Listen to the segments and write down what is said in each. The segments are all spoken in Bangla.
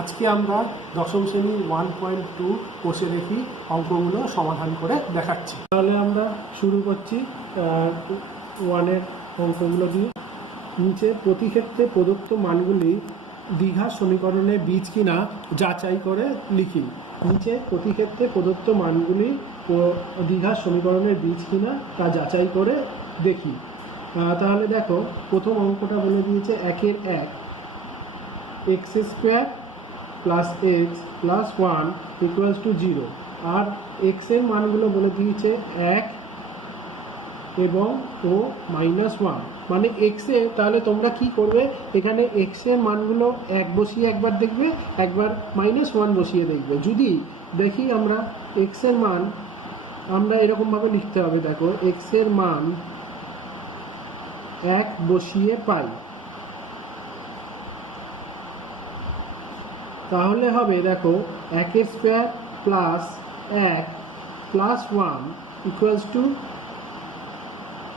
আজকে আমরা দশম শ্রেণী 1.2 কোষে দেখি অঙ্কগুলো সমাধান করে দেখাচ্ছি। তাহলে আমরা শুরু করছি ওয়ানের অঙ্কগুলো দিয়ে। নিচে প্রতি ক্ষেত্রে প্রদত্ত মানগুলি দ্বিঘাত সমীকরণে বীজ কিনা যাচাই করে লিখি। নিচে প্রতি ক্ষেত্রে প্রদত্ত মানগুলি দ্বিঘাত সমীকরণের বীজ কিনা তা যাচাই করে দেখি। তাহলে দেখো, প্রথম অঙ্কটা বলে দিয়েছে 1 x square plus x plus 1 equals to 0, আর এক্স এর মানগুলো বলে দিয়েছে 1 এবং ও -1, মানে এক্স এ। তাহলে তোমরা কি করবে, এখানে এক্স এর মানগুলো 1 বসিয়ে একবার দেখবে, একবার -1 বসিয়ে দেখবে। যদি দেখি আমরা এক্স এর মান, আমরা এরকমভাবে লিখতে হবে, দেখো এক্স এর মান 1 বসিয়ে পাই, তাহলে হবে দেখো 1 square plus 1 plus 1 equals to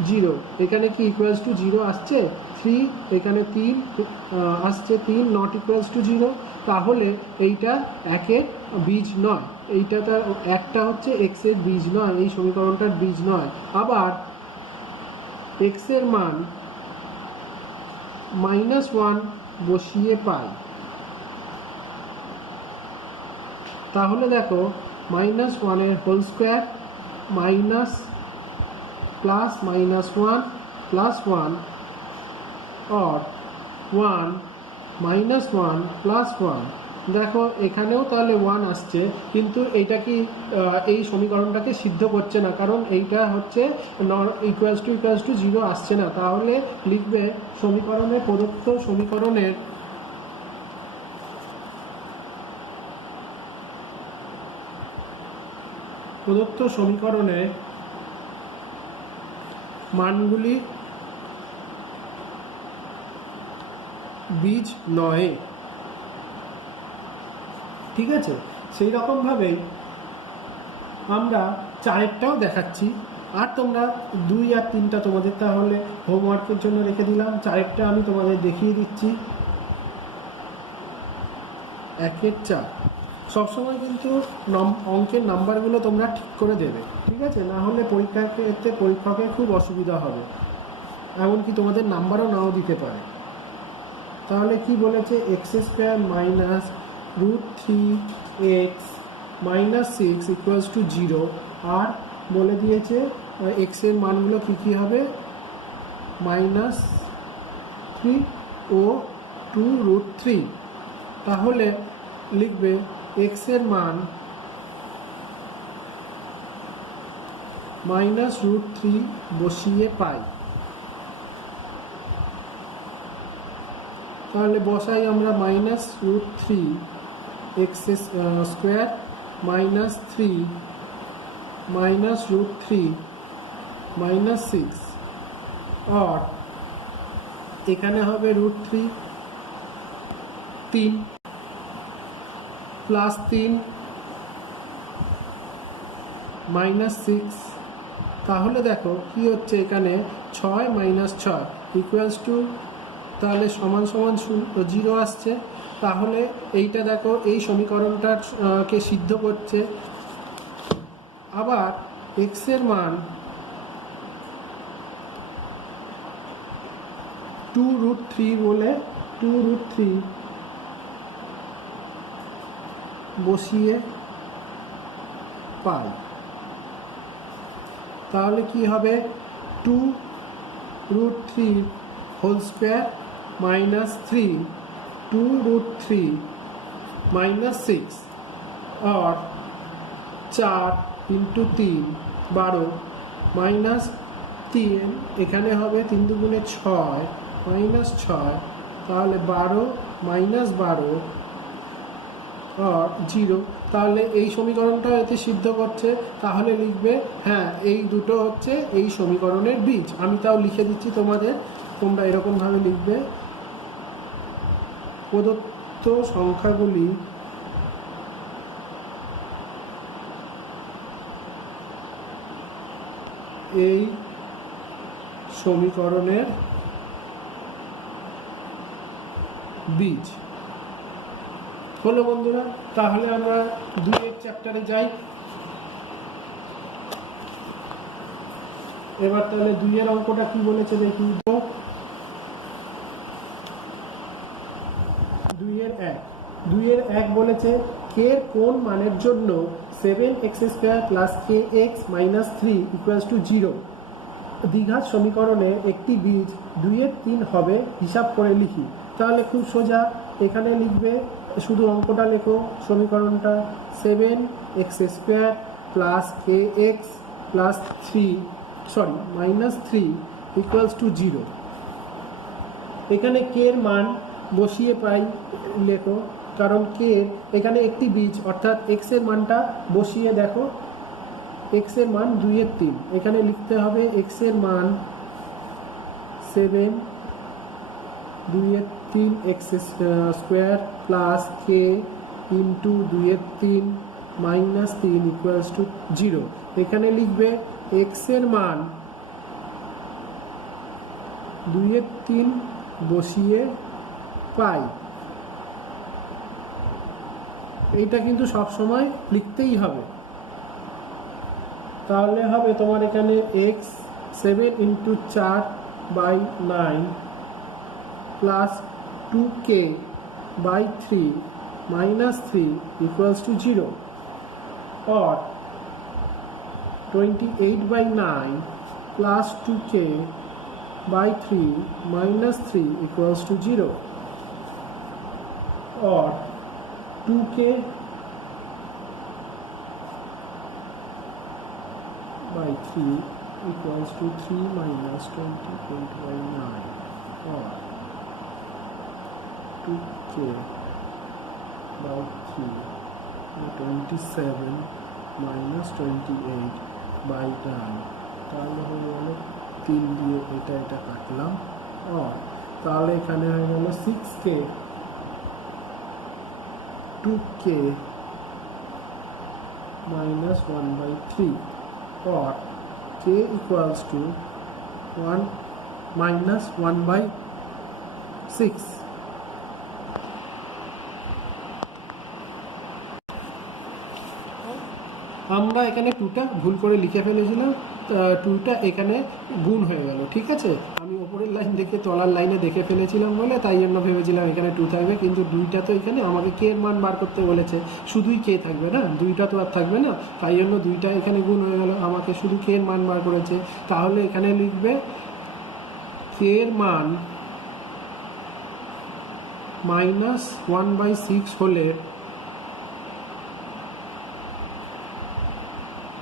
0। এখানে কি ইকুয়ালস টু 0 আসছে? 3, এখানে 3 আসছে, 3 নট ইকুয়ালস টু 0। তাহলে এইটা 1-এর বীজ নয়, এইটা তার একটা হচ্ছে এক্স এর বীজ নয়, এই সমীকরণটার বীজ নয়। আবার এক্স এর মান -1 বসিয়ে পাই, তাহলে দেখো -1 এর whole square minus plus -1 plus 1 और 1 -1 প্লাস 1। দেখো এখানেও তাহলে 1 আসছে, কিন্তু এইটা কি এই সমীকরণটাকে সিদ্ধ করছে না, কারণ এইটা হচ্ছে ইকুয়ালস টু 0 আসছে না। তাহলে লিখবে সমীকরণে প্রদত্ত সমীকরণে মানগুলি বীজ নয়। ঠিক আছে, সেই রকমভাবেই আমরা 4টাও দেখাচ্ছি, আর তোমরা 2 আর 3টা তোমাদের তাহলে হোমওয়ার্কের জন্য রেখে দিলাম। 4টা আমি তোমাদের দেখিয়ে দিচ্ছি। 1-4 সবসময় কিন্তু অঙ্কের নাম্বারগুলো তোমরা ঠিক করে দেবে, ঠিক আছে? না হলে পরীক্ষার ক্ষেত্রে পরীক্ষকের খুব অসুবিধা হবে, এমনকি তোমাদের নাম্বারও নাও দিতে পারে। তাহলে কি বলেছে, x square minus √3x minus 6 equals to 0, আর বলে দিয়েছে এক্স এর মানগুলো কী কী হবে, -3 ও 2√3। তাহলে লিখবে এক্স এর মান -√3 বসিয়ে পাই। তাহলে বসাই আমরা -√3 এক্স স্কোয়ার মাইনাস 3 -√3 -6, और এখানে হবে √3 3 প্লাস 3 -6। তাহলে দেখো কি হচ্ছে, এখানে 6 - 6 ইকুয়ালস টু, তাহলে সমান 0 আসছে। তাহলে এইটা দেখো এই সমীকরণটাকে সিদ্ধ করছে। আবার এক্স এর মান 2√3 বলে 2√3 বসিয়ে পাই। তাহলে কি হবে, 2√3 হোল স্কোয়ার মাইনাস 3 2√3 -6, और 4 × 3 12 -3, এখানে হবে 3 দুগুণে 6 -6, তাহলে 12 -12 और 0। তাহলে এই সমীকরণটা এতে সিদ্ধ করছে। তাহলে লিখবে হ্যাঁ, এই দুটো হচ্ছে এই সমীকরণের বীজ। আমি তাও লিখে দিচ্ছি তোমাদের, তোমরা এরকমভাবে লিখবে, প্রদত্ত সংখ্যাগুলি এই সমীকরণের বীজ। হলো বন্ধুরা, তাহলে আমরা 2 চ্যাপ্টারে যাই। এবার তাহলে 2 অঙ্কটা কি বলেছে দেখি। 2 বলেছে কে কোন মানের জন্য 7x² plus kx minus 3 equals to 0 দ্বিঘাত সমীকরণে একটি বীজ 2/3 হবে, হিসাব করে লিখি। তাহলে খুব সোজা, এখানে লিখবে, শুধু অঙ্কটা লেখো, সমীকরণটা 7x² plus kx plus 3 minus 3 equals to 0। এখানে কে এর মান বসিয়ে পাই, লেখো, কারণ কে এখানে একটি বীজ, অর্থাৎ এক্স এর মানটা বসিয়ে দেখো, এক্স এর মান 2/3, এখানে লিখতে হবে এক্স এর মান 7 2/3 x square plus K into 2/3 minus 3 equals to 0। এখানে লিখবে এক্স এর মান 2/3 বসিয়ে পাই। এইটা কিন্তু সব সময় লিখতেই হবে। তাহলে হবে তোমার এখানে x 7 into 4/9 plus 2k by 3 minus 3 equals to 0, और 28/9 plus 2k by 3 minus 3 equals to 0, और 2k by 3 equals to 3 minus 28/9, और 2k बाई 3 27 माइनस 28/9। তাহলে হয়ে গেল 3 দিয়ে এটা কাটলাম, और তাহলে এখানে হয়ে গেল 6k 2k माइनस 1/3, और k इक्वल्स टू 1 माइनस 1/6। আমরা এখানে 2টা ভুল করে লিখে ফেলেছিলাম, 2টা এখানে গুণ হয়ে গেল, ঠিক আছে। আমি ওপরের লাইন দেখে তলার লাইনে দেখে ফেলেছিলাম বলে তাই জন্য ভেবেছিলাম এখানে 2 থাকবে, কিন্তু 2টা তো এখানে আমাকে কে এর মান বার করতে বলেছে, শুধুই কে থাকবে না, 2টা তো আর থাকবে না, তাই জন্য 2টা এখানে গুণ হয়ে গেল, আমাকে শুধু কে এর মান বার করেছে। তাহলে এখানে লিখবে কে এর মান মাইনাস 1/6 হলে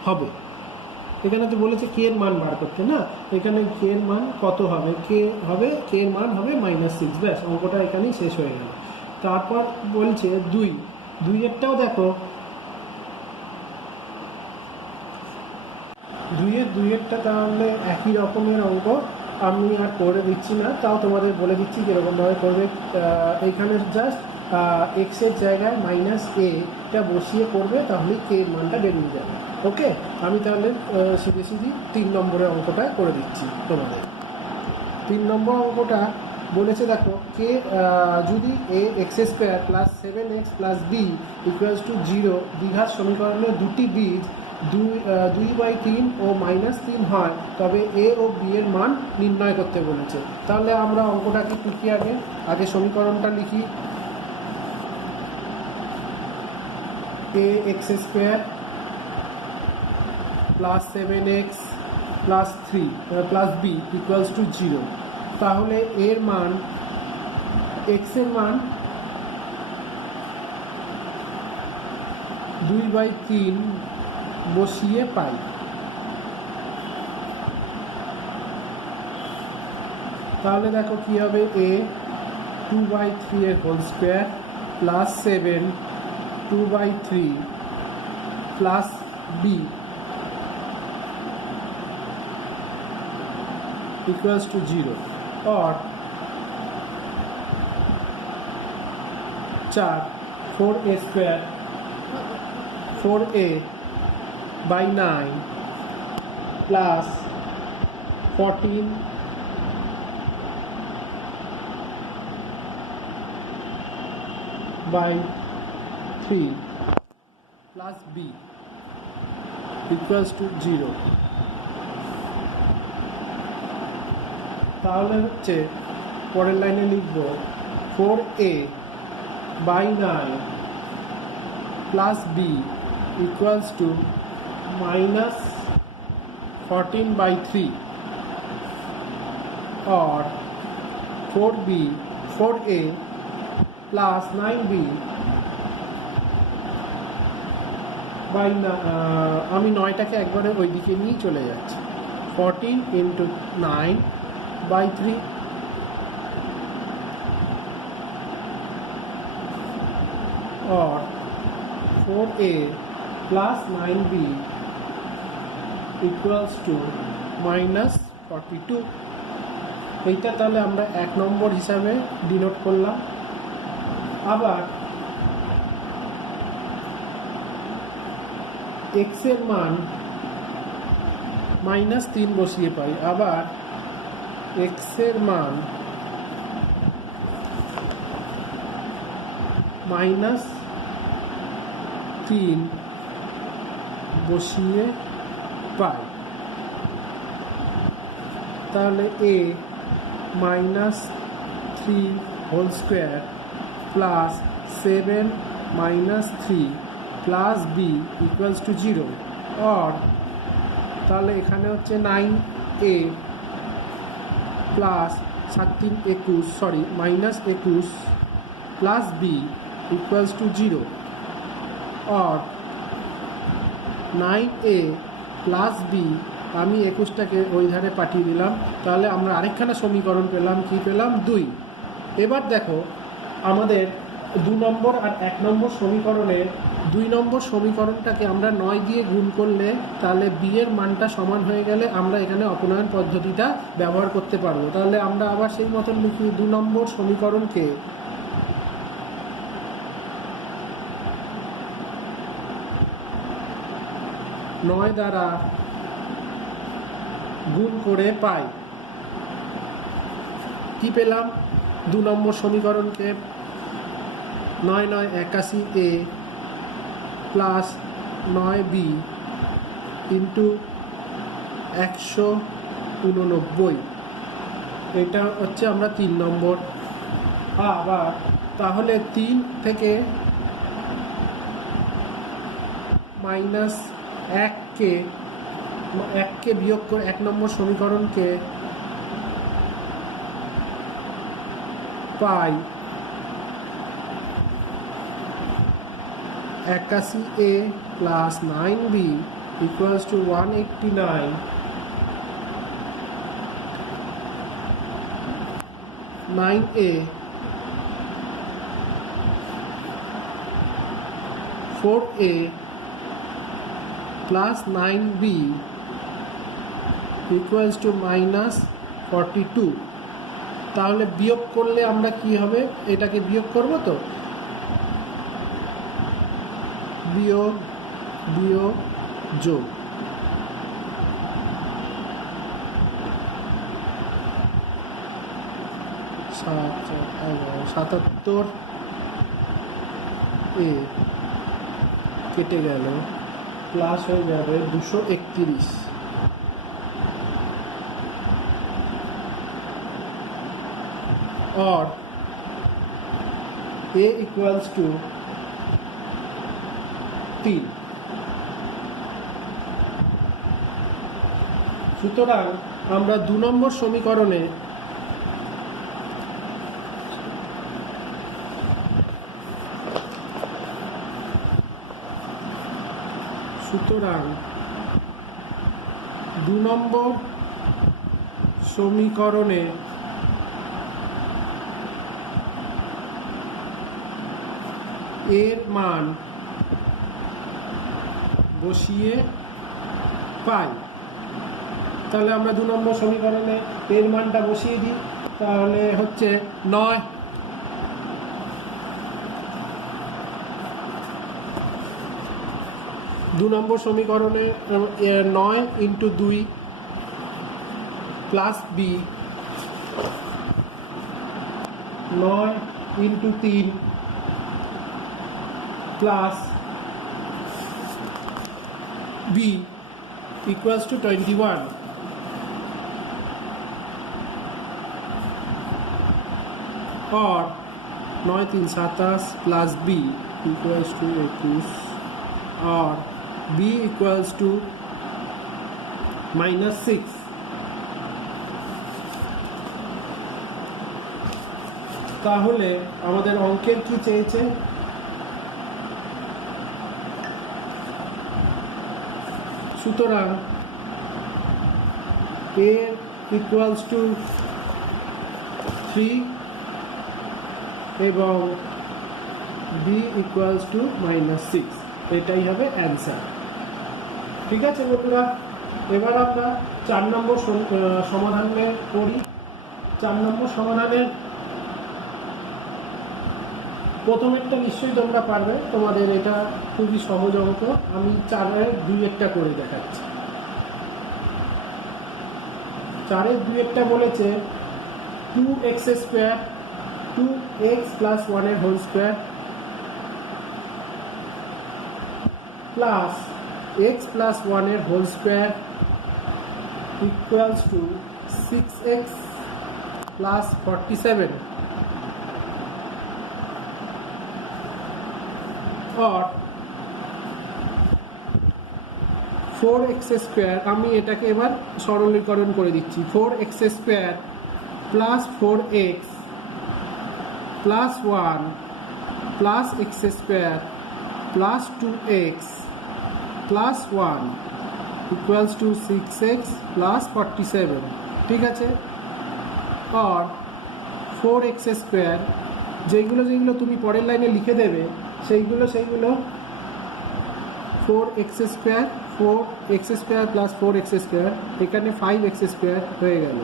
হবে। এখানে তো বলেছে কে এর মান বার করতে, না, এখানে কে এর মান কত হবে, কে এর মান হবে -6, ব্যাস, অঙ্কটা এখানেই শেষ হয়ে গেল। তারপর বলছে 2 দেখো, 2 তাহলে একই রকমের অঙ্ক, আমি আর করে দিচ্ছি না, তাও তোমাদের বলে দিচ্ছি কীরকমভাবে করবে। এইখানে জাস্ট এক্স এর জায়গায় মাইনাস এটা বসিয়ে করবে, তাহলে কে এর মানটা বেরিয়ে যাবে। ওকে, আমি তাহলে সিধে 3 নম্বরের অঙ্কটা করে দিচ্ছি তোমাদের। 3 নম্বর অঙ্কটা বলেছে দেখো, কে যদি ax² plus 7x plus b equals to 0 দ্বিঘাত সমীকরণে দুটি বীজ 2/3 ও -3 হয়, তবে a ও b এর মান নির্ণয় করতে বলেছে। তাহলে আমরা অঙ্কটাকে লিখি, আগে সমীকরণটা লিখি। ax² plus 7x plus 3 plus b equals to 0। তাহলে এর মান, x এর মান 2/3 বসিয়ে পাই। তাহলে দেখো কি হবে, a 2/3 এর whole square plus 7 2/3 plus b equals to 0, और 4a/9 plus 14/3 3 plus b equals to 0। তাহলে হচ্ছে পরের লাইনে লিখব 4a by 9 plus b equals to minus 14 by 3 or 4a plus 9b by আমি 9টাকে একবারে ওই দিকে নিয়ে চলে যাচ্ছি 14 into 9 by 3 or 4a plus 9b equals to minus 42। এইটা তাহলে আমরা 1 নম্বর হিসাবে ডিনোট করলাম। আবার x এর মান -3 বসিয়ে পাই। আবার x এর মান -3 বসিয়ে পাই। তাহলে a -3 whole square plus 7 -3 plus b equals to 0 or তাহলে এখানে হচ্ছে 9a plus 21 plus b equals to 0 or 9a plus b আমি 21টাকে ওই ধারে পাঠিয়ে দিলাম। তাহলে আমরা আরেকখানা সমীকরণ পেলাম। কি পেলাম? 2। এবার দেখো আমাদের 2 নম্বর আর 1 নম্বর সমীকরণে 2 নম্বর সমীকরণটাকে আমরা 9 দিয়ে গুণ করলে তাহলে b এর মানটা সমান হয়ে গেলে আমরা এখানে অপনয়ন পদ্ধতিটা ব্যবহার করতে পারবো। তাহলে আমরা আবার সেই মতন লিখি 2 নম্বর সমীকরণকে 9 দ্বারা গুণ করে পাই। কি পেলাম? 2 নম্বর সমীকরণকে 9 9 81a প্লাস 9b ইন্টু 189। এটা হচ্ছে আমরা 3 নম্বর। আবার তাহলে 3 থেকে -1কে বিয়োগ করে 1 নম্বর সমীকরণকে পাই 81a plus 9b equals to 189। 9a 4a plus 9b equals to -42। তাহলে বিয়োগ করলে আমরা কি হবে? এটাকে বিয়োগ করব তো বিয়োগ যোগ 77 এ কেটে গেল প্লাস হয়ে যাবে 231 और a equals to 3। সুতরাং আমরা 2 নম্বর সমীকরণে এর মান বসিয়ে পাই। তাহলে আমরা 2 নম্বর সমীকরণে এর মানটা বসিয়ে দিই। তাহলে হচ্ছে 9 2 নম্বর সমীকরণে 9 into 2 plus b 9 into 3 plus b equals to 21 or 9 3 27 plus b equals to 21 or b equals to -6। তাহলে আমাদের অঙ্কের কি চেয়েছে? সুতরাং a equals to 3 এবং b equals to -6, এটাই হবে অ্যান্সার। ঠিক আছে বন্ধুরা, এবার আমরা 4 নম্বর সমাধানে করি। 4 নম্বর সমাধানের প্রথমেরটা নিশ্চয়ই তোমরা পারবে, তোমাদের এটা খুবই সহজ অঙ্ক। আমি 4-এর 2-একটা করে দেখাচ্ছি। 4-এর 2-একটা বলেছে 2x square 2x plus 1 whole square plus x plus 1 whole square equals to 6x plus 47 or 4x square. আমি এটাকে এবার সরলীকরণ করে দিচ্ছি। 4x square plus 4x plus 1 plus x square plus 2x plus 1 equals to 6x plus 47। ঠিক আছে, আর 4x স্কোয়ার যেগুলো তুমি পরের লাইনে লিখে দেবে সেইগুলো 4x square 4x square plus 4x square, এখানে 5x স্কোয়ার হয়ে গেল।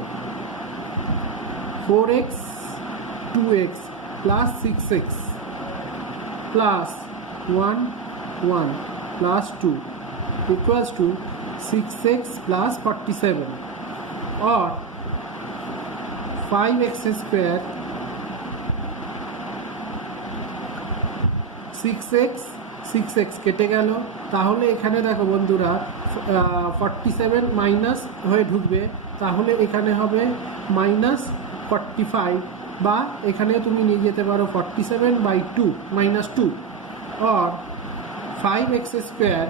4x 2x plus 6x plus 1 1 plus 2 equals to 6x plus 47 और 5x স্কোয়ার 6x কেটে গেল। তাহলে এখানে দেখো বন্ধুরা 47 মাইনাস হয়ে ঢুকবে, তাহলে এখানে হবে -45 বা এখানে তুমি নিয়ে যেতে পারো 47/2 -2 और 5x স্কোয়ার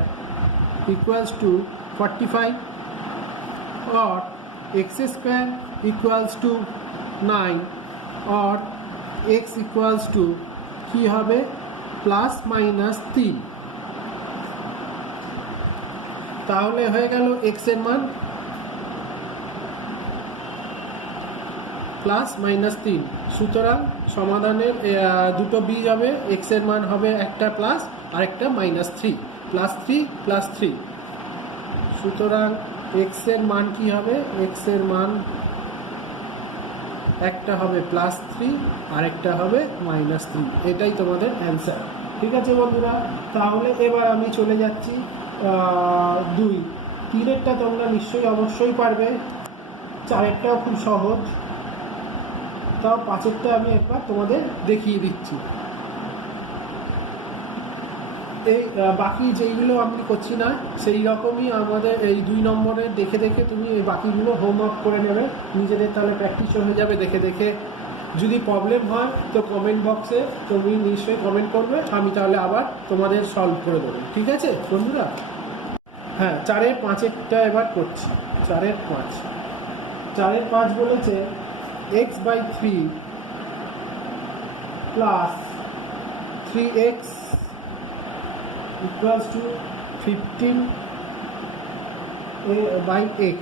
इक्वल्स टू 45 और x स्क्वायर इक्वल्स टू 9 और x इक्वल्स टू की হবে +-3। তাহলে হয়ে গেল x এর মান +-3। সুতরাং সমাধানের দুটো বীজ হবে, x এর মান হবে একটা প্লাস আর একটা -3, +3 সুতরাং x এর মান কি হবে? x এর মান একটা হবে +3 আর একটা হবে -3। এটাই তোমাদের অ্যান্সার। ঠিক আছে বন্ধুরা, তাহলে এবার আমি চলে যাচ্ছি 2। 3-এরটা তোমরা নিশ্চয়ই অবশ্যই পারবে, 4-এরটাও খুব সহজ, তাও 5-এরটা আমি একবার তোমাদের দেখিয়ে দিচ্ছি। এই বাকি যেইগুলো আমি করছি না সেই রকমই আমাদের এই 2 নম্বরে দেখে দেখে তুমি এই বাকিগুলো হোমওয়ার্ক করে নেবে নিজেদের, তাহলে প্র্যাকটিস হয়ে যাবে দেখে দেখে। যদি প্রবলেম হয় তো কমেন্ট বক্সে তুমি নিশ্চয়ই কমেন্ট করবে, আমি তাহলে আবার তোমাদের সলভ করে দেবো। ঠিক আছে বন্ধুরা? হ্যাঁ, 4-এর 5-এরটা এবার করছি। 4-এর 5 বলেছে x/3 plus 3x equals to 15/x,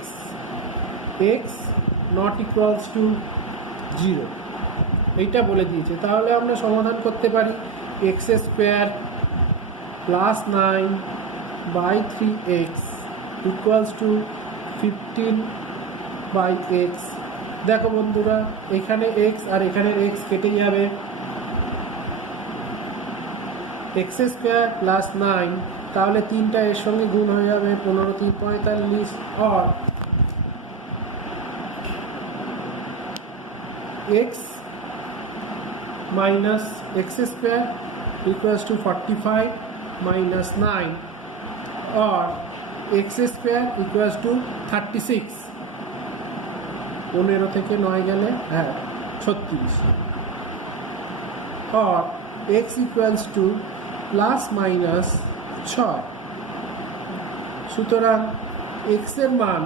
x not equals to 0 এইটা বলে দিয়েছে। তাহলে আমরা সমাধান করতে পারি x square plus 9/3x equals to 15/x। দেখো বন্ধুরা, এখানে x আর এখানে x কেটে যাবে, x স্কোয়ার প্লাস 9, তাহলে 3টা এর সঙ্গে গুণ হয়ে যাবে, 15 3 45 और x minus x square equals to 45 minus 9 or x square equals to 36 15 থেকে 9 গেলে 36 or x equals to plus minus 6 সুতরাং x এর মান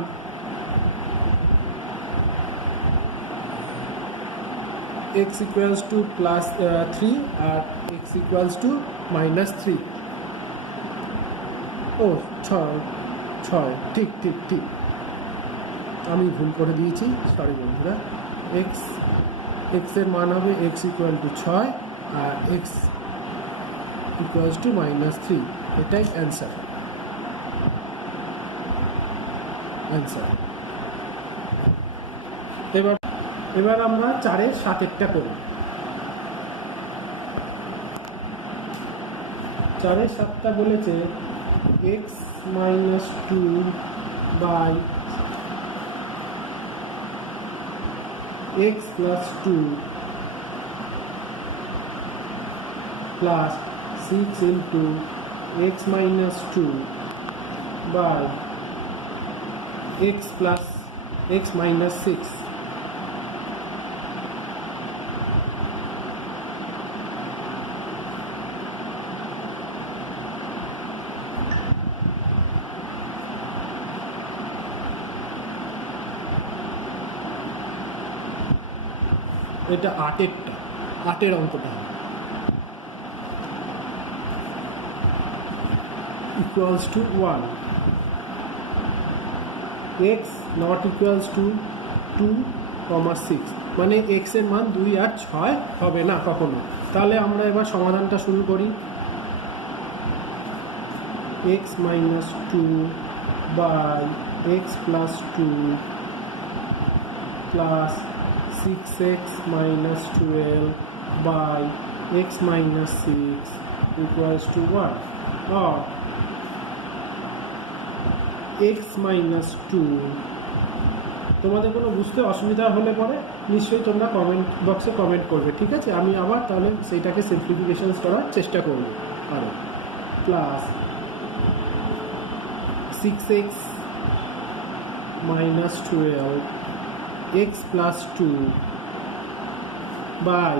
x equals to plus 3 R x equals to minus 3 ও 6 ঠিক আমি ভুল করে দিয়েছি, সরি বন্ধুরা। x এর মান হবে x equal to 6 R x equals to minus 3, এটাই অ্যান্সার। এবার আমরা 4-এর 7-এরটা করি। 4-এর 7টা বলেছে x minus 2 by x plus 2 plus 6 into x minus 2 by x plus x minus 6. এটা 8-এর অঙ্কটা equals to 1, x not equals to 2, 6 মানে x এর মান 2 আর 6 হবে না কখনো। তাহলে আমরা এবার সমাধানটা শুরু করি। x minus 2 by x plus 2 plus 6x minus 12 by x minus 6 equals to 1 or x minus 2। তোমাদের কোনো বুঝতে অসুবিধা হলে পরে নিশ্চয়ই তোমরা কমেন্ট বক্সে কমেন্ট করবে, ঠিক আছে? আমি আবার তাহলে সেইটাকে সিম্পলিফিকেশন করার চেষ্টা করব। আরও plus 6x minus 12 x plus 2 by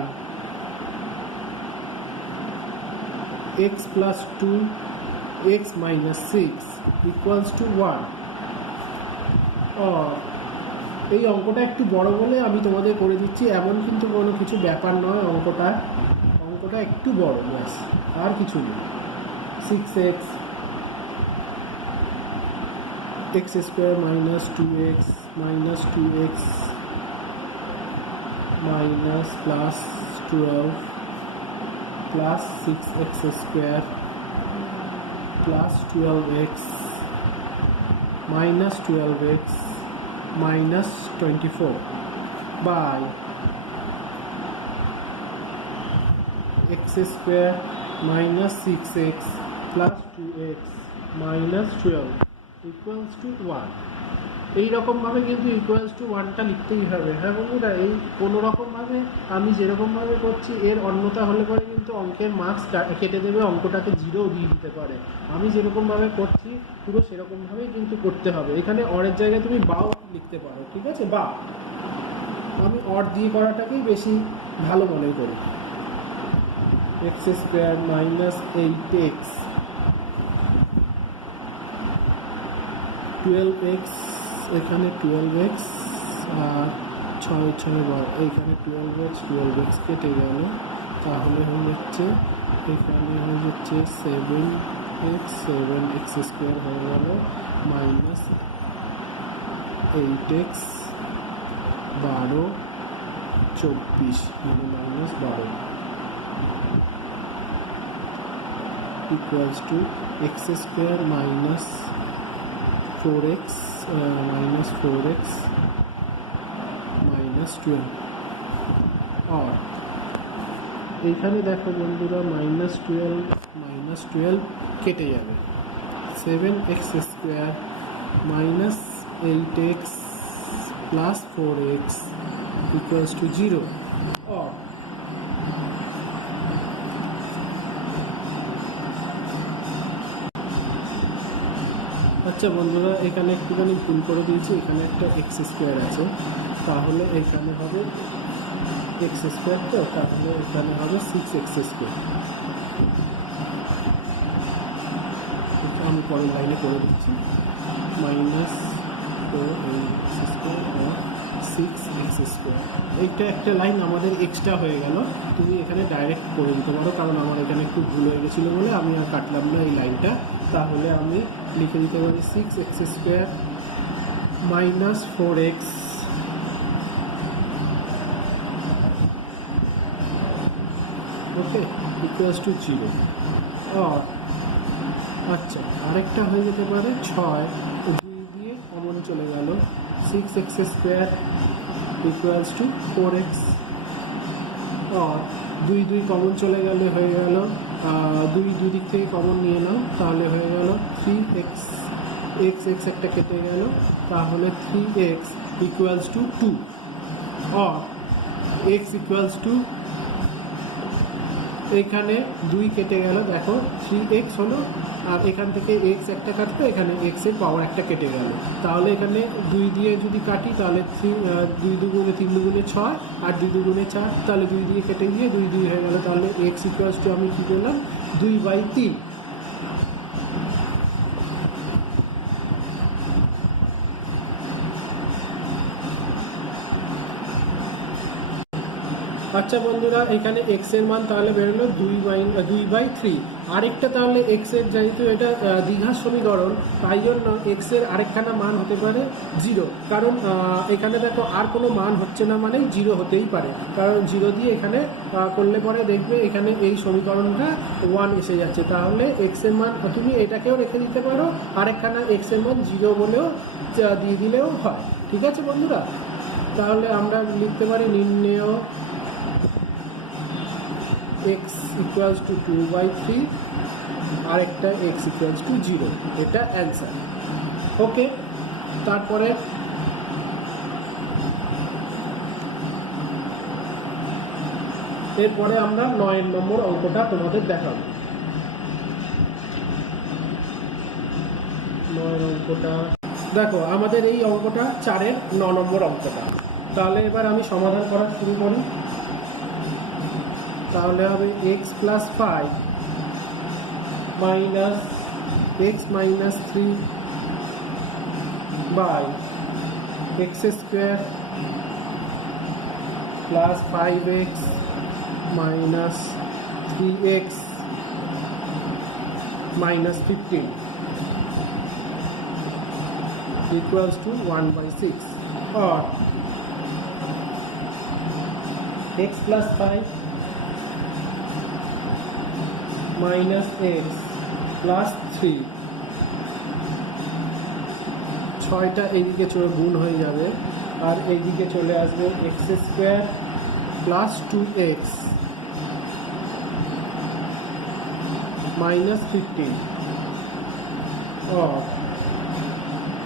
x plus 2 x minus 6 equals to 1 or এই অঙ্কটা একটু বড় বলে আমি তোমাদের করে দিচ্ছি, এমন কিন্তু কোনো কিছু ব্যাপার নয়। অঙ্কটা একটু বড়, ব্যাস, আর কিছু নেই। 6x x square minus 2x minus 2x minus plus 12 plus 6x square plus 12x minus 12x minus 24 by x square minus 6x plus 2x minus 12 equals to 1। এই রকমভাবে কিন্তু ইকুয়ালস টু 1টা লিখতেই হবে। হ্যাঁ বন্ধুরা, এই কোনো রকমভাবে আমি যেরকমভাবে করছি এর অন্যতা হলে পরে কিন্তু অঙ্কের মার্কস কেটে দেবে, অঙ্কটাকে 0 দিয়ে দিতে পারে। আমি যেরকমভাবে করছি পুরো সেরকমভাবেই কিন্তু করতে হবে। এখানে অরের জায়গায় তুমি বাও লিখতে পারো, ঠিক আছে? বা আমি অর দিয়ে করাটাকেই বেশি ভালো মনে করি। x square minus 8x 12x, এখানে 12x আর 6 6 এইখানে 12x কেটে গেল, তাহলে হয়ে যাচ্ছে এখানে হয়ে যাচ্ছে 7x স্কোয়ার হয়ে গেল মাইনাস 8x 12 24 মানে minus 12 equals to x square minus 4x minus 4x minus 12 और এইখানে দেখো বন্ধুরা -12 কেটে যাবে, 7x square minus 8x plus 4x equals to 0 और আচ্ছা বন্ধুরা, এখানে একটুখানি ভুল করে দিয়েছি, এখানে একটা এক্স স্কোয়ার আছে, তাহলে এখানে হবে এক্স স্কোয়ার, তো তাহলে এখানে হবে 6x স্কোয়ার। আমি পরের লাইনে করে দিচ্ছি, মাইনাস 4x স্কোয়ার ও 6x স্কোয়ার। এইটা একটা লাইন আমাদের এক্সট্রা হয়ে গেল, তুমি এখানে ডাইরেক্ট করে দিতে পারো, কারণ আমার এখানে একটু ভুল হয়ে গেছিলো বলে আমি আর কাটলাম না এই লাইনটা। তাহলে আমি লিখে দিতে পারি 6x square minus 4x okay equals to 0। আর আচ্ছা, আরেকটা হয়ে যেতে পারে 6, 2 দিয়ে কমন চলে গেল, 6x square equals to 4x। আর 2 2 কমন চলে গেলে হয়ে গেল 2 দিক থেকে কমন নিয়ে নাও, তাহলে হয়ে গেল 3x, x একটা কেটে গেল, তাহলে 3x ইকুয়ালস টু 2। আর x ইকুয়ালস টু, এখানে 2 কেটে গেল, দেখো 3x হলো, আর এখান থেকে x একটা কাটলো, এখানে x এর পাওয়ার একটা কেটে গেল, তাহলে এখানে 2 দিয়ে যদি কাটি তাহলে 2 দুগুণে 3 দুগুণে 6, আর 2 দুগুণে 4, তাহলে 2 দিয়ে কেটে গিয়ে 2 2 হয়ে গেল, তাহলে x ইকুয়ালস টু আমি কী পেলাম 2/3। আচ্ছা বন্ধুরা, এখানে x এর মান তাহলে বেরোলো 2/3। আরেকটা তাহলে x এর, যেহেতু এটা দ্বিঘাত সমীকরণ, তাই জন্য x এর আরেকখানা মান হতে পারে 0, কারণ এখানে দেখো আর কোনো মান হচ্ছে না, মানে 0 হতেই পারে, কারণ 0 দিয়ে এখানে করলে পরে দেখবে এখানে এই সমীকরণটা 1 এসে যাচ্ছে, তাহলে x এর মান তুমি এটাকেও রেখে দিতে পারো, আরেকখানা x এর মান 0 বলেও দিয়ে দিলেও হয়। ঠিক আছে বন্ধুরা, তাহলে আমরা লিখতে পারি নির্ণেয় x ইকুয়ালস টু 2/3, আর একটা x ইকুয়ালস টু 0, এটা অ্যান্সার। ওকে, তারপরে এরপরে আমরা 9 নম্বর অঙ্কটা তোমাদের দেখাবো। 9 অঙ্কটা দেখো, আমাদের এই অঙ্কটা 4-এর 9 নম্বর অঙ্কটা। তাহলে এবার আমি সমাধান করা শুরু করি। তাহলে হবে x plus 5 minus x minus 3 by x square plus 5x minus 3x minus 15 equals to 1/6, or x plus 5 minus x plus 3, 6টা এইদিকে চলে গুণ হয়ে যাবে, আর এইদিকে চলে আসবে x square plus 2x minus 15, or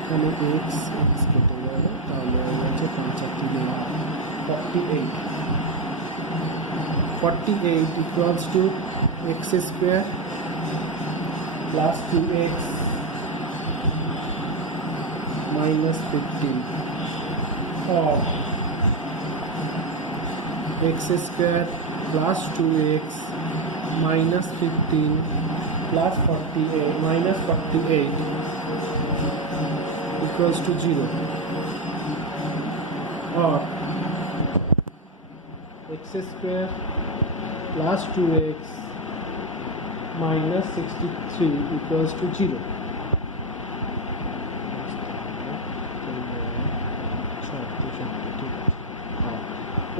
এখানে x কেটে গেল, তাহলে হচ্ছে 48 equals to x square plus 2x minus 15, or x square plus 2x minus 15 plus 48 minus 48 equals to 0, or x square plus 2x minus 63 equals to 0.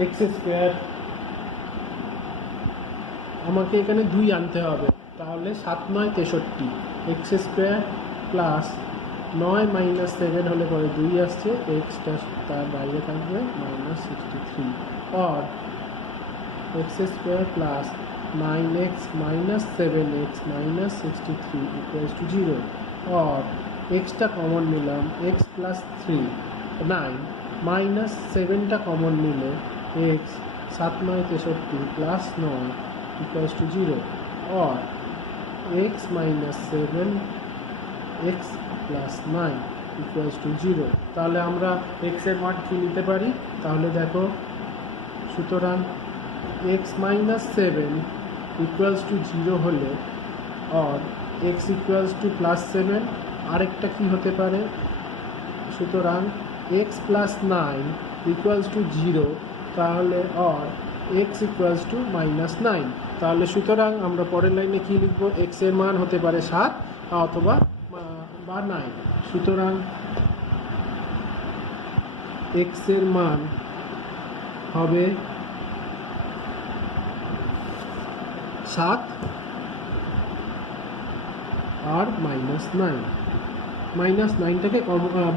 x square আমাকে এখানে 2 আনতে হবে, তাহলে 7 9 63, x স্কোয়ার প্লাস 9 মাইনাস 7 হলে পরে 2 আসছে, এক্সটা তার বাইরে থাকবে মাইনাস 63, और x square plus 9x minus 7x minus 63 equals to 0, और এক্সটা কমন নিলাম, x প্লাস 3 9 মাইনাস 7টা কমন নিলে x 7 9 63 প্লাস 9 ইকুয়ালস টু 0, और x minus 7 x plus 9 equals to 0। তাহলে আমরা এক্সের মান কী নিতে পারি? তাহলে দেখো, সুতরাং এক্স মাইনাস 7 ইকুয়ালস টু 0 হলে আর এক্স ইকুয়ালস টু প্লাস 7 আরেকটা কী হতে পারে? সুতরাং এক্স প্লাস 9 ইকুয়ালস টু 0, তাহলে আর এক্স ইকুয়ালস টু মাইনাস 9। তাহলে সুতরাং আমরা পরের লাইনে কী লিখব? এক্সের মান হতে পারে 7 অথবা 9। সুতরাং এক্সের মান হবে 7 আর মাইনাস 9। মাইনাস 9টাকে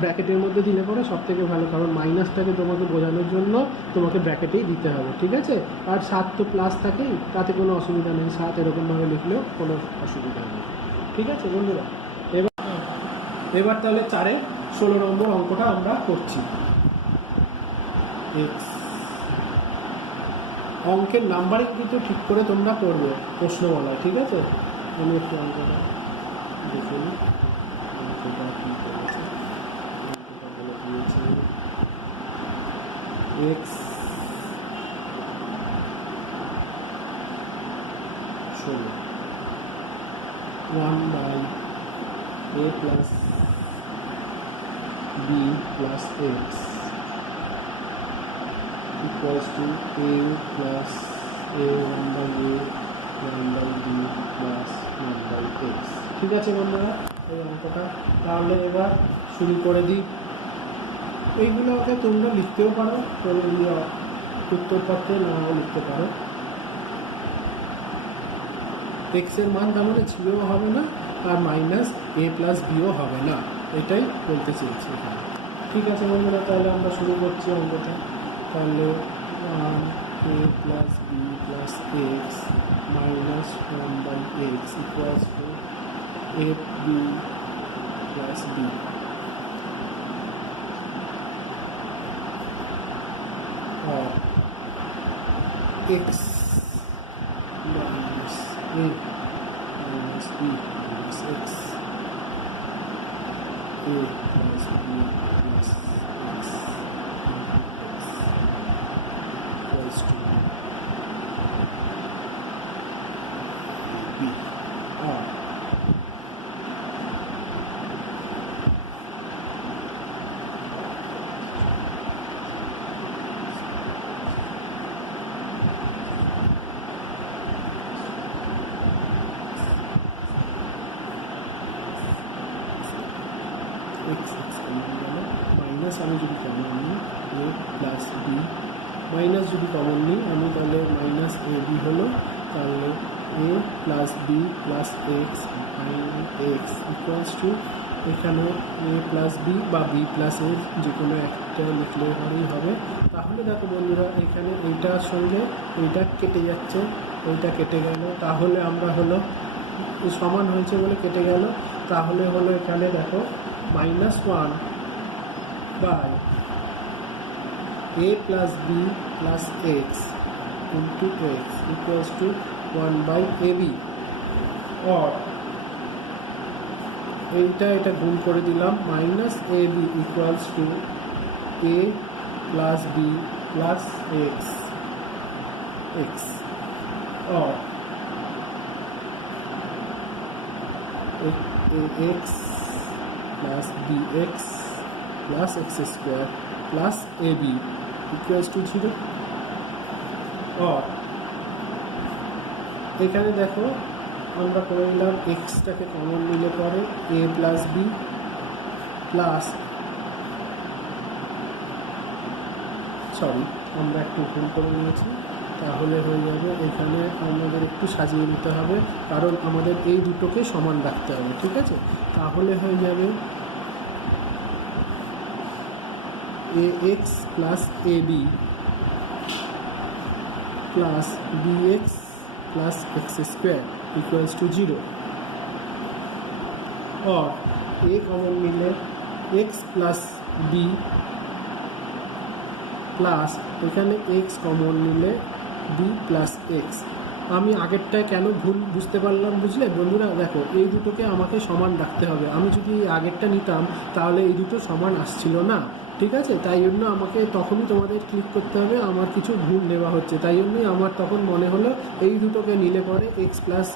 ব্র্যাকেটের মধ্যে দিলে পরে সব থেকে ভালো, কারণ মাইনাসটাকে তোমাকে বোঝানোর জন্য তোমাকে ব্র্যাকেটেই দিতে হবে, ঠিক আছে? আর 7 তো প্লাস থাকেই, তাতে কোনো অসুবিধা নেই, 7 এরকমভাবে লিখলেও কোনো অসুবিধা নেই, ঠিক আছে বন্ধুরা? এবার তাহলে 4-এ 16 নম্বর অঙ্কটা আমরা করছি। এক্স অঙ্কের নাম্বারিং কিন্তু ঠিক করে তোমরা করবে প্রশ্নমালায়, ঠিক আছে? আমি একটু অঙ্কটা দেখে নিই। অঙ্কটা কী করেছে? অঙ্কটা বলে দিয়েছে x 16 1/a plus b plus x equals to a plus a 1/a 1/b plus 1/x। ঠিক আছে বন্ধুরা, এই অঙ্কটা তাহলে এবার শুরু করে দিই। এইগুলোকে তোমরা লিখতেও পারো, উত্তরপত্রে নাও লিখতে পারো। এক্সের মান তার মানে 0 হবে না, আর মাইনাস a প্লাস বিও হবে না, এটাই বলতে চেয়েছি এখানে। ঠিক আছে বন্ধুরা, তাহলে আমরা শুরু করছি অঙ্কটা। তাহলে a plus b plus x minus 1/x equals to a b plus b. Or x minus a minus b minus x, a plus b plus x equals to b। और মাইনাস আমি যদি কমন নিই এ প্লাস বি, মাইনাস যদি কমন নিই আমি, তাহলে মাইনাস এ বি হলো, তাহলে a plus b plus x x equals to, এখানে এ প্লাস বি বা বি প্লাস এ যে কোনো একটা লিখলে পরেই হবে। তাহলে দেখো বন্ধুরা, এখানে এইটার সঙ্গে এইটা কেটে যাচ্ছে, ওইটা কেটে গেল, তাহলে আমরা হলো সমান হয়েছে বলে কেটে গেল, তাহলে হলো এখানে দেখো -1 by a plus b plus x into x equals to 1/ab। और এটা গুণ করে দিলাম, -ab equals to a plus b plus x और ax plus bx plus x square plus ab equals to 0। और এখানে দেখো আমরা করে নিলাম এক্সটাকে কমন নিলে পরে a প্লাস বি প্লাস, আমরা একটু ভুল করে নিয়েছি, তাহলে হয়ে যাবে এখানে আমাদের একটু সাজিয়ে নিতে হবে, কারণ আমাদের এই দুটোকে সমান রাখতে হবে, ঠিক আছে? তাহলে হয়ে যাবে ax plus ab plus bx plus x square equals to 0। और a कॉमन मिले x plus b प्लस এখানে x कॉमन मिले b plus x আমি আগেরটায় কেন ভুল বুঝতে পারলাম বুঝলে বন্ধুরা? দেখো, এই দুটোকে আমাকে সমান রাখতে হবে। আমি যদি আগেরটা নিতাম তাহলে এই দুটো সমান আসছিল না, ঠিক আছে? তাই জন্য আমাকে তখনই তোমাদের ক্লিক করতে হবে আমার কিছু ভুল নেওয়া হচ্ছে। তাই জন্যই আমার তখন মনে হলো এই দুটোকে নিলে পরে এক্স প্লাস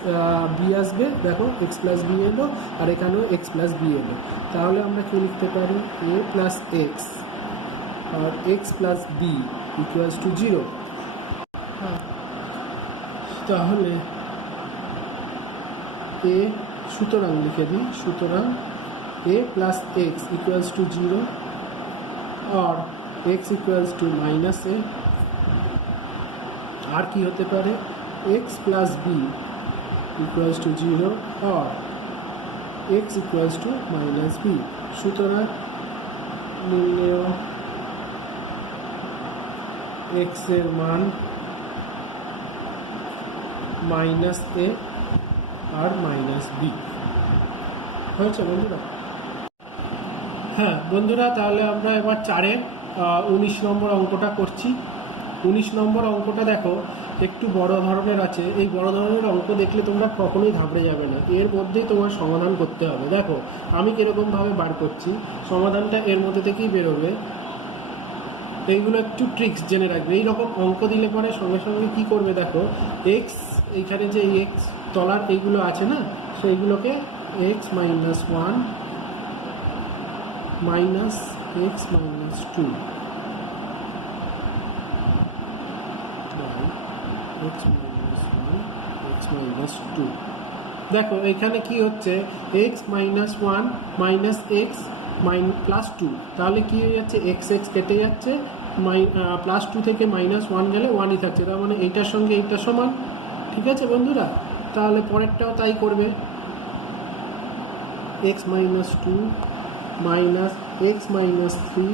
বি আসবে। দেখো, এক্স প্লাস বি এলো, আর এখানেও এক্স প্লাস বি এলো। তাহলে আমরা কি লিখতে পারি? এ প্লাস এক্স আর x plus b equals to 0। তাহলে এ, সুতরাং লিখে দিই, সুতরাং a plus x equals to 0 और x equals to minus a. আর কি হতে পারে? x plus b equals to 0 और x equals to minus b. সুতরাং নির্ণেয় x এর মান মাইনাস এ আর মাইনাস বি হয়েছে বন্ধুরা। হ্যাঁ বন্ধুরা, তাহলে আমরা এবার 4-এর 19 নম্বর অঙ্কটা করছি। 19 নম্বর অঙ্কটা দেখো একটু বড় ধরনের আছে। এই বড় ধরনের অঙ্ক দেখলে তোমরা কখনোই ঘাবড়ে যাবে না, এর মধ্যেই তোমার সমাধান করতে হবে। দেখো আমি কীরকমভাবে বার করছি, সমাধানটা এর মধ্যে থেকেই বেরোবে। এইগুলো একটু ট্রিক্স জেনে রাখবে। এই রকম অঙ্ক দিলে পরে সঙ্গে সঙ্গে কী করবে, দেখো এক্স, এইখানে যে এক্স তলার এইগুলো আছে না, সেইগুলোকে x minus 1 minus x minus 2 x minus 1 x minus 2। देखो এখানে কি হচ্ছে, x minus 1 minus x plus 2, তাহলে কি হয়ে যাচ্ছে, এক্স এক্স কেটে যাচ্ছে, প্লাস 2 থেকে মাইনাস 1 গেলে 1ই থাকছে। তার মানে এইটার সঙ্গে এইটা সমান। ঠিক আছে বন্ধুরা, তাহলে পরেরটাও তাই করবে। x minus 2 minus x minus 3।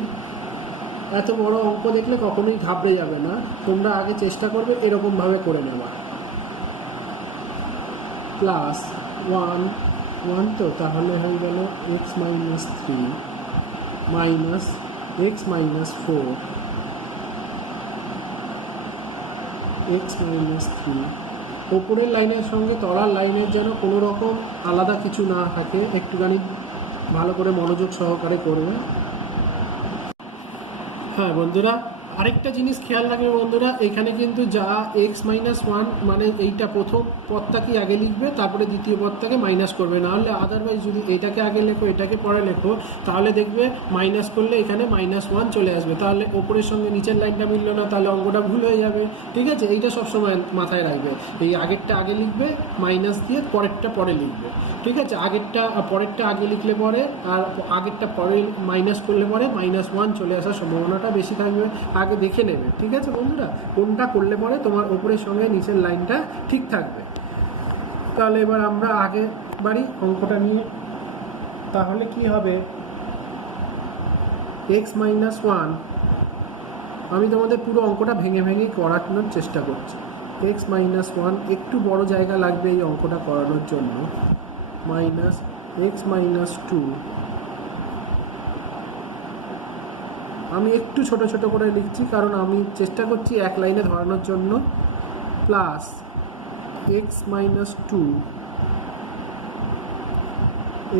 এত বড় অঙ্ক দেখলে কখনোই ঘাবড়ে যাবে না, তোমরা আগে চেষ্টা করবে এরকমভাবে করে নেওয়ার। প্লাস 1 তো, তাহলে হয়ে গেল x minus 3 minus x minus 4 x minus 3। ওপরের লাইনের সঙ্গে তলার লাইনের যেন কোনো রকম আলাদা কিছু না থাকে, একটুখানি ভালো করে মনোযোগ সহকারে করবে। হ্যাঁ বন্ধুরা, আরেকটা জিনিস খেয়াল রাখবে বন্ধুরা, এখানে কিন্তু যা এক্স মাইনাস 1 মানে এইটা প্রথম পদটাকে আগে লিখবে, তারপরে দ্বিতীয় পদটাকে মাইনাস করবে। নাহলে আদারওয়াইজ যদি এটাকে আগে লেখো এটাকে পরে লেখো, তাহলে দেখবে মাইনাস করলে এখানে -1 চলে আসবে। তাহলে ওপরের সঙ্গে নিচের লাইনটা মিললো না, তাহলে অঙ্কটা ভুল হয়ে যাবে। ঠিক আছে, এইটা সবসময় মাথায় রাখবে। এই আগেরটা আগে লিখবে, মাইনাস দিয়ে পরেরটা পরে লিখবে। ঠিক আছে, আগেরটা পরেরটা আগে লিখলে পরে আর আগেরটা পরে মাইনাস করলে পরে -1 চলে আসার সম্ভাবনাটা বেশি থাকবে। আগে দেখে নেবে। ঠিক আছে বন্ধুরা, কোনটা করলে পরে তোমার ওপরের সঙ্গে নিচের লাইনটা ঠিক থাকবে। তাহলে এবার আমরা আগে বাড়ি অঙ্কটা নিয়ে। তাহলে কি হবে, এক্স মাইনাস 1, আমি তোমাদের পুরো অঙ্কটা ভেঙে ভেঙে করানোর চেষ্টা করছি। এক্স মাইনাস 1 একটু বড় জায়গা লাগবে এই অঙ্কটা করানোর জন্য, মাইনাস এক্স মাইনাস 2, আমি একটু ছোট ছোট করে লিখছি কারণ আমি চেষ্টা করছি এক লাইনে ধরানোর জন্য, plus x minus 2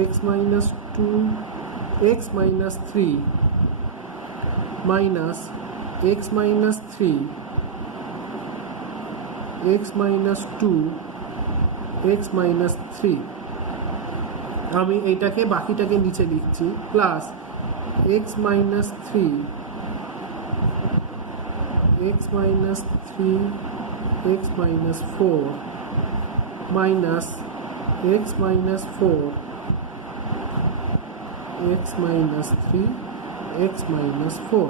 x minus 2 x minus 3 minus x minus 3 x minus 2 x minus 3। আমি এইটাকে বাকিটাকে নিচে লিখছি, plus x minus 3 x minus 3 x minus 4 minus x minus 4 x minus 3 x minus 4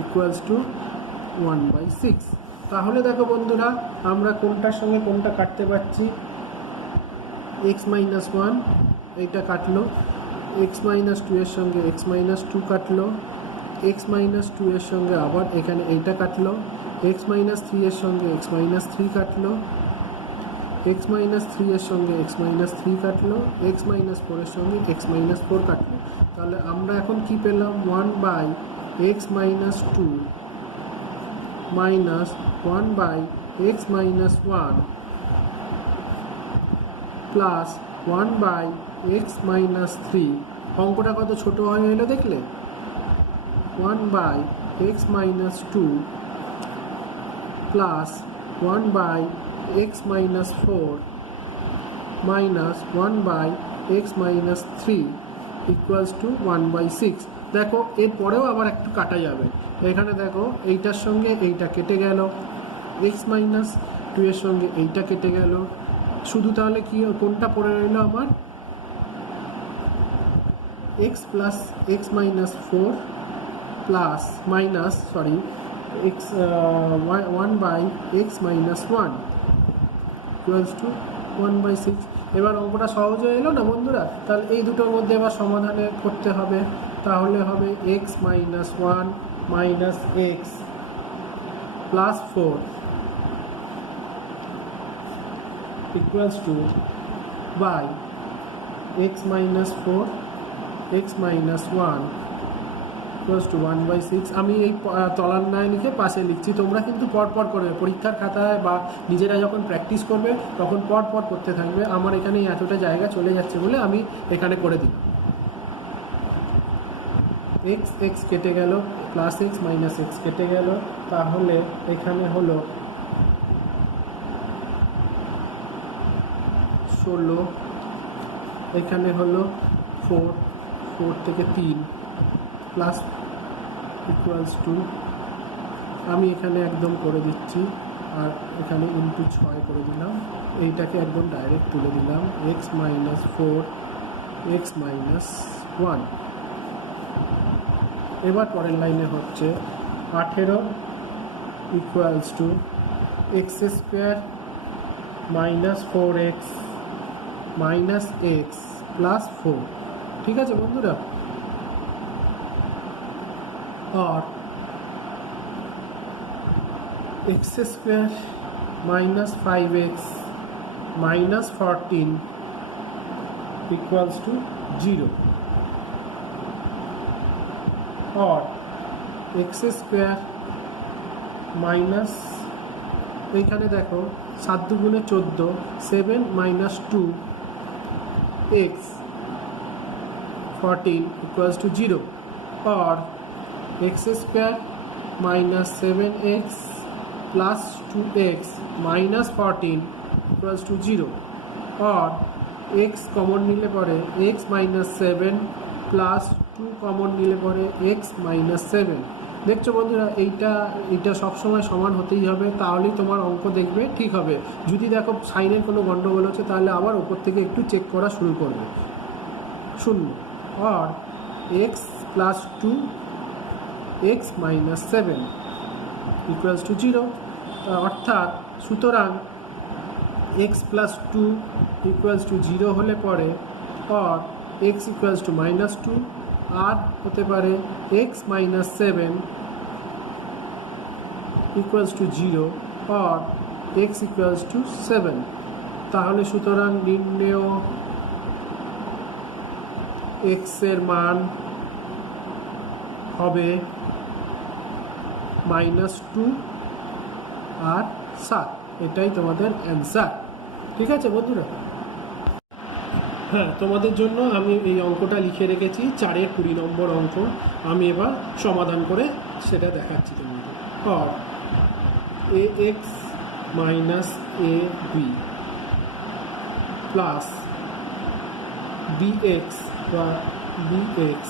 equals to 1/6। তাহলে দেখো বন্ধুরা, আমরা কোনটার সঙ্গে কোনটা কাটতে পারছি। x minus 1 এইটা কাটলো, x মাইনাস 2 এর সঙ্গে x মাইনাস 2 কাটলো, x মাইনাস 2 এর সঙ্গে আবার এখানে এইটা কাটলো, x মাইনাস 3 এর সঙ্গে x মাইনাস 3 কাটলো, x মাইনাস 3 এর সঙ্গে x মাইনাস 3 কাটলো, x মাইনাস 4 এর সঙ্গে x মাইনাস 4 কাটলো। তাহলে আমরা এখন কি পেলাম, 1/x minus 2 minus 1/x x minus 1 plus 1 by x minus 3, অঙ্কটা কত ছোট হয়ে এলো দেখলে, 1 by x minus 2 plus 1 by x minus 4 minus 1 by x minus 3 equals to 1 by 6। দেখো এরপরেও আবার একটু কাটা যাবে, এখানে দেখো এইটার সঙ্গে এইটা কেটে গেল, x মাইনাস 2 এর সঙ্গে এইটা কেটে গেল, শুধু তাহলে কি কোনটা পড়ে রইল আমার, x plus x minus 4 plus minus x 1 by x minus 1 equals to 1 by 6। এবার অঙ্কটা সহজ হয়ে এলো না বন্ধুরা? তাহলে এই দুটোর মধ্যে এবার সমাধানে করতে হবে, তাহলে হবে x minus 1 minus x plus 4 equals to by x minus 4 x minus 1 equals to 1 by 6। আমি এই তলার নয় লিখে পাশে লিখছি, তোমরা কিন্তু পরপর করবে, পরীক্ষার খাতায় বা নিজেরা যখন প্র্যাকটিস করবে তখন পরপর করতে থাকবে। আমার এখানে এতটা জায়গা চলে যাচ্ছে বলে আমি এখানে করে দিই। x কেটে গেল, প্লাস x মাইনাস x কেটে গেল, তাহলে এখানে হলো 16, এখানে হলো 4 থেকে 3 প্লাস ইকুয়ালস টু, আমি এখানে একদম করে দিচ্ছি আর এখানে ইন্টু 6 করে দিলাম, এইটাকে একদম ডাইরেক্ট তুলে দিলাম, x মাইনাস 4 x মাইনাস 1। এবার পরের লাইনে হচ্ছে 18 equals to x square minus 4x minus x plus 4। ঠিক আছে বন্ধুরা? Or x square minus 5x minus 14 equals to 0 और x स्क्वायर माइनस, এইখানে দেখো 7 দুগুণে 14, 7 মাইনাস 2 x 14 इक्वल्स टू 0 और x square minus 7x plus 2x minus 14 equals to 0 और x कमन निले पड़े x माइनस 7 प्लस 2 कमन निले पड़े x माइनस 7। দেখছো বন্ধুরা, এইটা সবসময় সমান হতেই হবে, তাহলেই তোমার অঙ্ক দেখবে ঠিক হবে। যদি দেখো সাইনের কোনো গন্ডগোল হচ্ছে তাহলে আবার ওপর থেকে একটু চেক করা শুরু করবে। 0 और x plus 2 x minus 7 equals to 0 अर्थात सूतरां x प्लस 2 इक्वल्स टू 0 होले पड़े और x इक्वल्स टू माइनस 2 और होते पारे x माइनस 7 इक्वल्स टू 0 और x इक्वल्स टू 7। ताहले सूतरां निर्णय x एर मान হবে -2 আর 7, এটাই তোমাদের অ্যান্সার। ঠিক আছে বন্ধুরা? হ্যাঁ, তোমাদের জন্য আমি এই অঙ্কটা লিখে রেখেছি 4-এর 20 নম্বর অঙ্ক। আমি এবার সমাধান করে সেটা দেখাচ্ছি তোমাদের। Or ax minus ab plus bx বা bx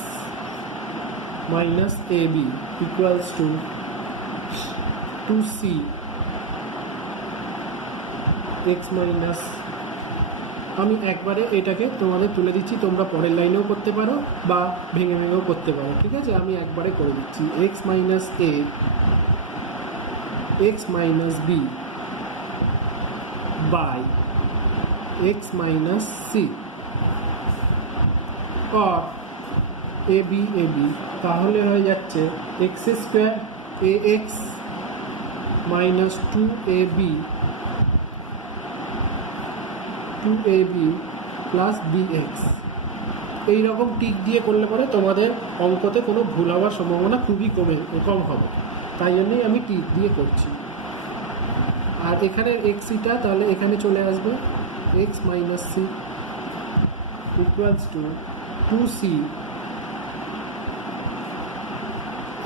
minus ab equals to 2c x minus, আমি একবারে এটাকে তোমাদের তুলে দিচ্ছি, তোমরা পরের লাইনেও করতে পারো বা ভেঙে ভেঙেও করতে পারো। ঠিক আছে, আমি একবারে করে দিচ্ছি x minus a x minus b by x minus c or a b তাহলে হয়ে যাচ্ছে x square ax minus 2ab plus bx। এইরকম টিক দিয়ে করলে পরে তোমাদের অঙ্কতে কোনো ভুল হওয়ার সম্ভাবনা খুবই কম হবে, তাই জন্যই আমি টিক দিয়ে করছি। আর এখানে এক্সিটা তাহলে এখানে চলে আসবে x minus c equals to 2c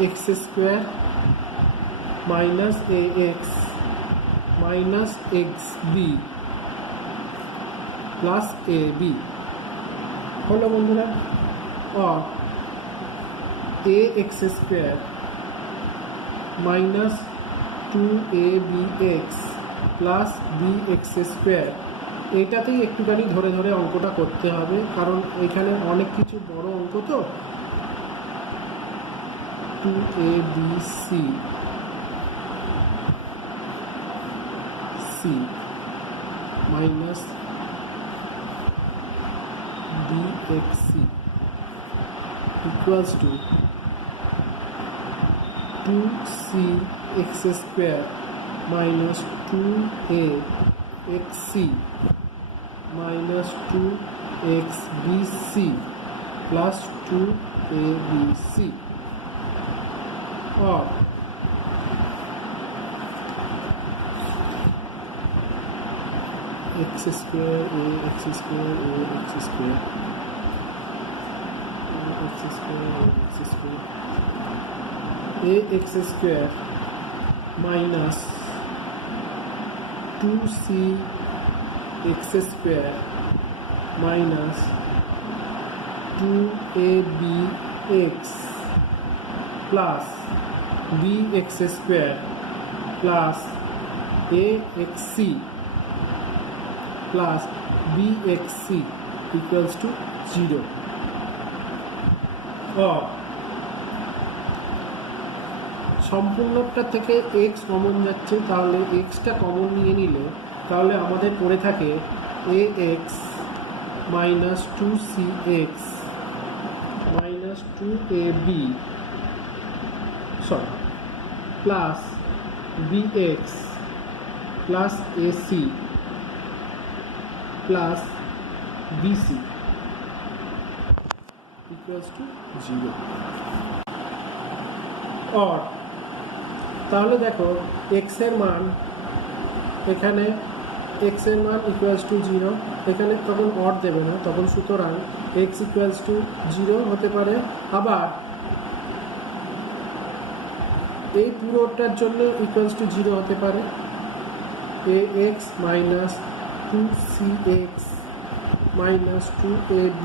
x square minus a x minus x b plus a b হলো বন্ধুরা। और a x square minus 2abx plus b x square, এইটাতেই একটুখানি ধরে ধরে অঙ্কটা করতে হবে, কারণ এখানে অনেক কিছু বড় অঙ্ক তো। 2abc minus bxc equals to 2c x square minus 2axc minus 2xbc plus 2abc और x square a x square a x square x square x square a x square minus 2c x square minus 2abx plus bx square plus axc plus bxc equals to 0 और সম্পূর্ণটা থেকে x কমন যাচ্ছে, তাহলে xটা কমন নিয়ে নিলে তাহলে আমাদের পড়ে থাকে ax minus 2cx minus 2ab plus bx plus ac plus bc equals to 0 और তাহলে দেখো x এর মান এখানে x এর মান ইকুয়ালস টু 0, এখানে তখন অড দেবে না, তখন সুতরাং x ইকুয়ালস টু 0 হতে পারে। আবার এই পুরোটার জন্য ইকুয়ালস টু 0 হতে পারে ax minus 2cx minus 2ab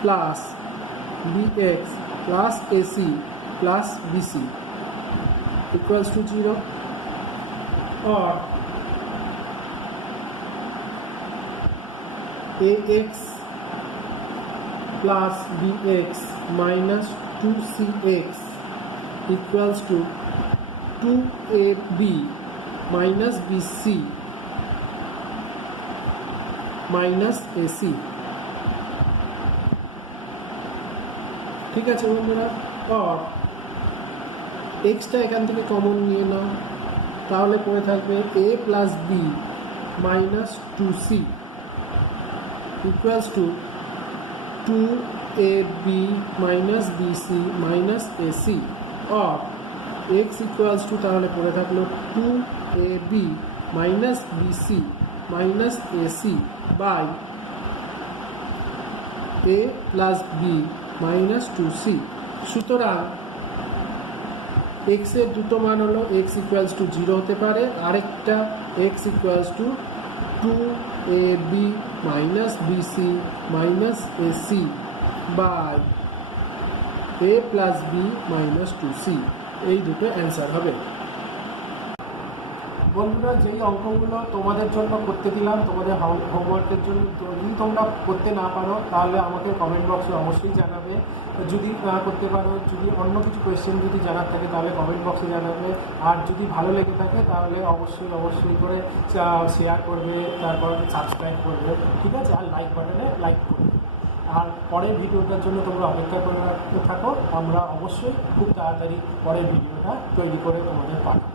plus bx plus ac plus bc equals to 0 और ax plus bx minus 2cx equals to 2ab minus bc minus AC. ঠিক আছে বন্ধুরা, আর এক্সটা এখান থেকে কমন নিয়ে নাও, তাহলে পড়ে থাকবে a plus b minus 2c equals to 2ab minus BC minus AC আর এক্স ইকুয়ালস টু তাহলে পড়ে থাকলো 2ab minus BC minus AC by A plus B minus 2C। সুতরাং x এর দুটো মান হলো x ইকুয়ালস টু 0 হতে পারে, আরেকটা x equals to 2ab minus BC minus AC by A plus B minus 2C, এই দুটো অ্যান্সার হবে। বন্ধুরা, যেই অঙ্কগুলো তোমাদের জন্য করতে দিলাম তোমাদের হোমওয়ার্কের জন্য, যদি তোমরা করতে না পারো তাহলে আমাকে কমেন্ট বক্সে অবশ্যই জানাবে। যদি না করতে পারো, যদি অন্য কিছু কোয়েশ্চেন যদি জানার থাকে তাহলে কমেন্ট বক্সে জানাবে। আর যদি ভালো লেগে থাকে তাহলে অবশ্যই করে শেয়ার করবে, তারপর সাবস্ক্রাইব করবে, ঠিক আছে? আর লাইক বাটনে লাইক করবে। আর পরের ভিডিওটার জন্য তোমরা অপেক্ষা করে থাকো, আমরা অবশ্যই খুব তাড়াতাড়ি পরের ভিডিওটা তৈরি করে তোমাদের পাঠাবো।